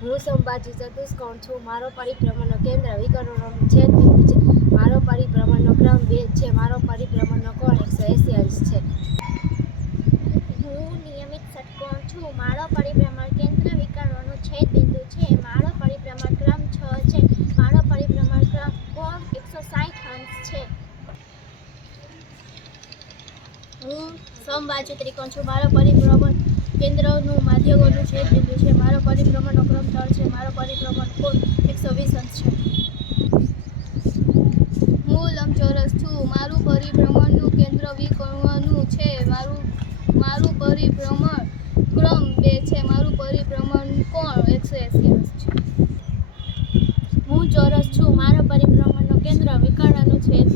હું સંભાજી ચતુષ્કોણ છું. મારો પરિભ્રમણનો કેન્દ્ર વિકર્ણોનું છેદ બિંદુ છે. મારો પરિભ્રમણનો ક્રમ 2 છે. મારો પરિભ્રમણનો કોણ 180 અંશ છે. હું નિયમિત ષટકોણ છું. મારો પરિભ્રમણ કેન્દ્ર વિકર્ણોનું છેદ બિંદુ છે. મારો પરિભ્રમણ ક્રમ 6 છે. મારો પરિભ્રમણ ક્રમ કોણ 160 અંશ છે. હું સમબાજુ ત્રિકોણ છું. મારો પરિભ્રમણ કેન્દ્રનું મધ્યગોળનું છેદ બિંદુ છે. મારો પરિભ્રમણનો ક્રમ 3 છે. મારો પરિભ્રમણ કોણ 120 અંશ છે. હું લંબચોરસ છું. મારું પરિભ્રમણનું કેન્દ્ર વિકર્ણનું છે. મારું પરિભ્રમણ ક્રમ 2 છે. મારું પરિભ્રમણ કોણ 180 અંશ છે. હું ચોરસ છું. મારો પરિભ્રમણનો કેન્દ્ર વિકર્ણનું છેદ